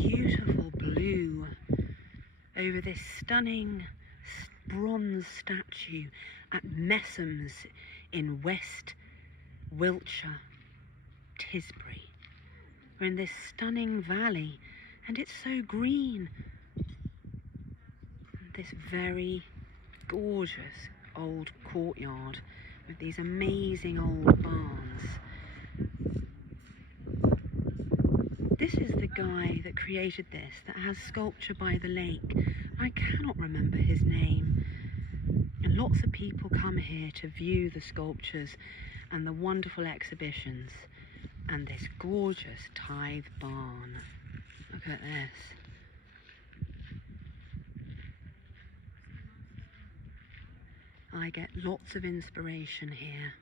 beautiful blue over this stunning bronze statue at Messums in West Wiltshire, Tisbury. We're in this stunning valley and it's so green. This very gorgeous old courtyard with these amazing old barns. This is the guy that created this, that has sculpture by the lake. I cannot remember his name. And lots of people come here to view the sculptures and the wonderful exhibitions and this gorgeous tithe barn. Look at this. I get lots of inspiration here.